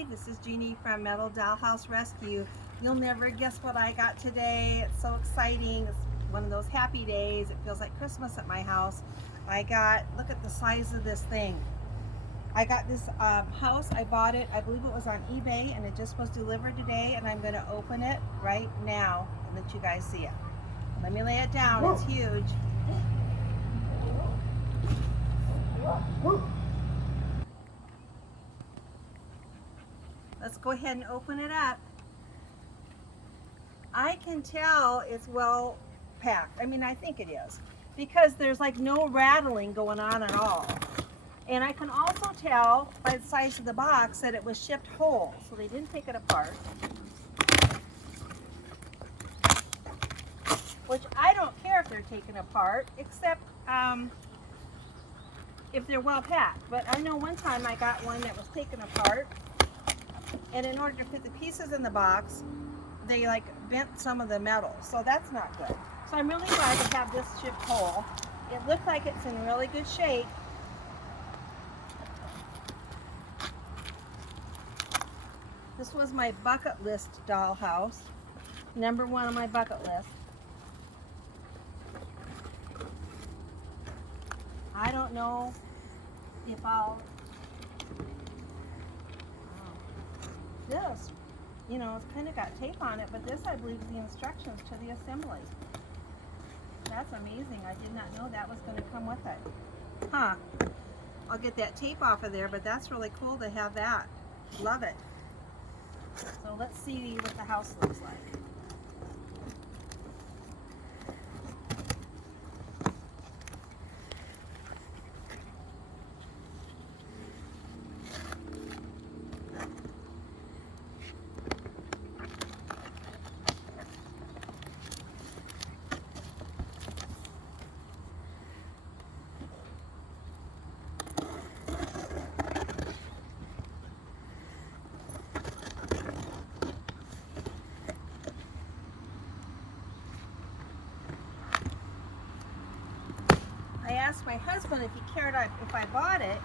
Hi, this is Jeannie from Metal Dollhouse Rescue. You'll never guess what I got today. It's so exciting. It's one of those happy days. It feels like Christmas at my house. Look at the size of this thing. I got this house. I bought it, I believe it was on eBay, and it just was delivered today, and I'm going to open it right now and let you guys see it. Let me lay it down. It's huge. Let's go ahead and open it up. I can tell it's well packed. I mean, I think it is, because there's like no rattling going on at all. And I can also tell by the size of the box that it was shipped whole, so they didn't take it apart. Which I don't care if they're taken apart, except if they're well packed. But I know one time I got one that was taken apart, and in order to fit the pieces in the box, they like bent some of the metal, so that's not good. So I'm really glad to have this shipped whole. It looks like it's in really good shape. This was my bucket list dollhouse, number one on my bucket list. I don't know if this, you know, it's kind of got tape on it, but this I believe is the instructions to the assembly. That's amazing. I did not know that was going to come with it. Huh. I'll get that tape off of there, but that's really cool to have that. Love it. So let's see what the house looks like. I asked my husband if he cared if I bought it.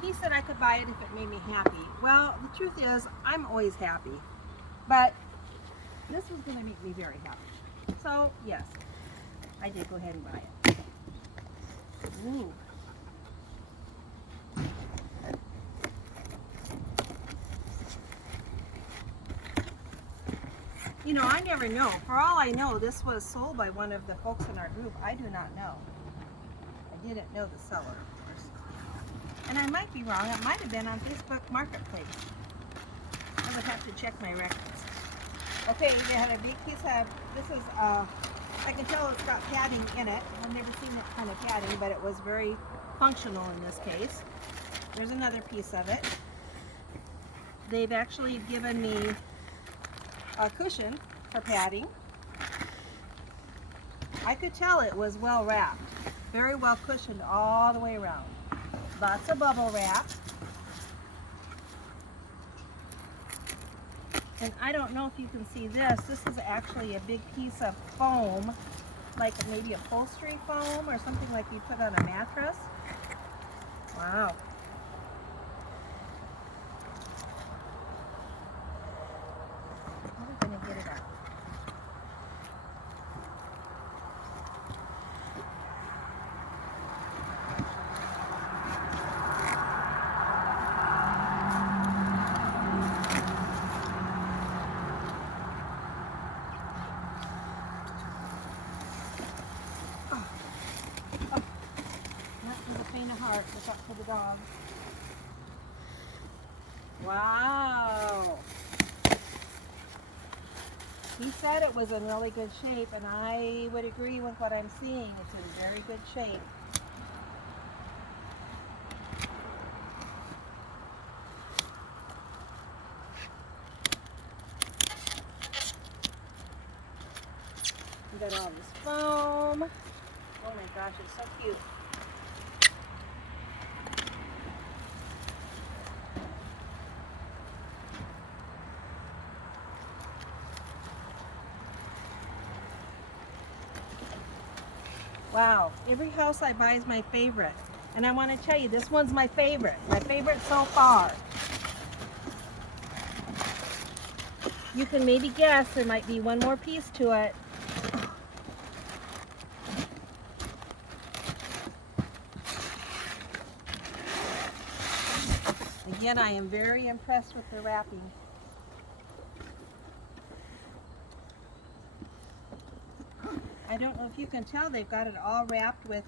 He said I could buy it if it made me happy. Well, the truth is, I'm always happy. But this was going to make me very happy. So, yes, I did go ahead and buy it. Ooh. You know, I never know. For all I know, this was sold by one of the folks in our group. I do not know. I didn't know the seller, of course. And I might be wrong. It might have been on Facebook Marketplace. I would have to check my records. Okay, they had a big piece of, this is, I can tell it's got padding in it. I've never seen that kind of padding, but it was very functional in this case. There's another piece of it. They've actually given me a cushion for padding. I could tell it was well wrapped, very well cushioned all the way around. Lots of bubble wrap. And I don't know if you can see this. This is actually a big piece of foam, like maybe upholstery foam or something like you put on a mattress. Wow. Faint of heart, look up for the dog. Wow. He said it was in really good shape, and I would agree with what I'm seeing. It's in very good shape. We got all this foam. Oh my gosh, it's so cute. Wow, every house I buy is my favorite. And I want to tell you, this one's my favorite so far. You can maybe guess there might be one more piece to it. Again, I am very impressed with the wrapping. I don't know if you can tell, they've got it all wrapped with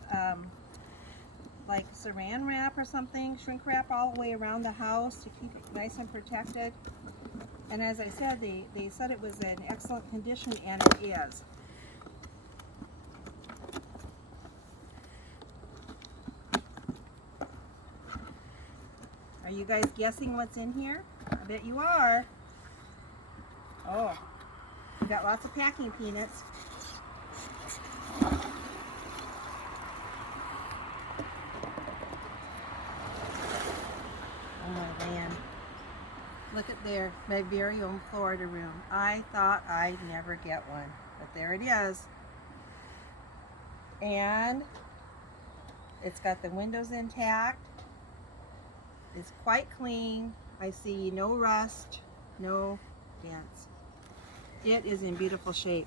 like saran wrap or something, shrink wrap all the way around the house to keep it nice and protected. And as I said, they said it was in excellent condition, and it is. Are you guys guessing what's in here? I bet you are. Oh, we got lots of packing peanuts. Oh my land. Look at there, my very own Florida room. I thought I'd never get one, but there it is. And it's got the windows intact. It's quite clean. I see no rust, no dents. It is in beautiful shape.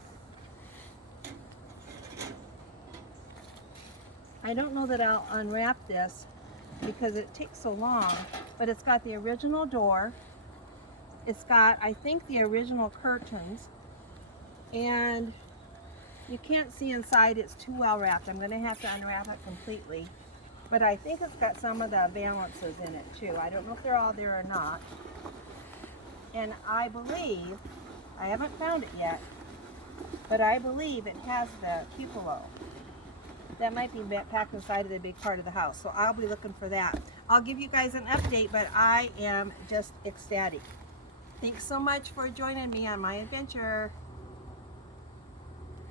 I don't know that I'll unwrap this because it takes so long, but it's got the original door. It's got, I think, the original curtains, and you can't see inside. It's too well wrapped. I'm going to have to unwrap it completely. But I think it's got some of the valances in it too. I don't know if they're all there or not. And I believe, I haven't found it yet, but I believe it has the cupola. That might be packed inside of the big part of the house. So I'll be looking for that. I'll give you guys an update, but I am just ecstatic. Thanks so much for joining me on my adventure.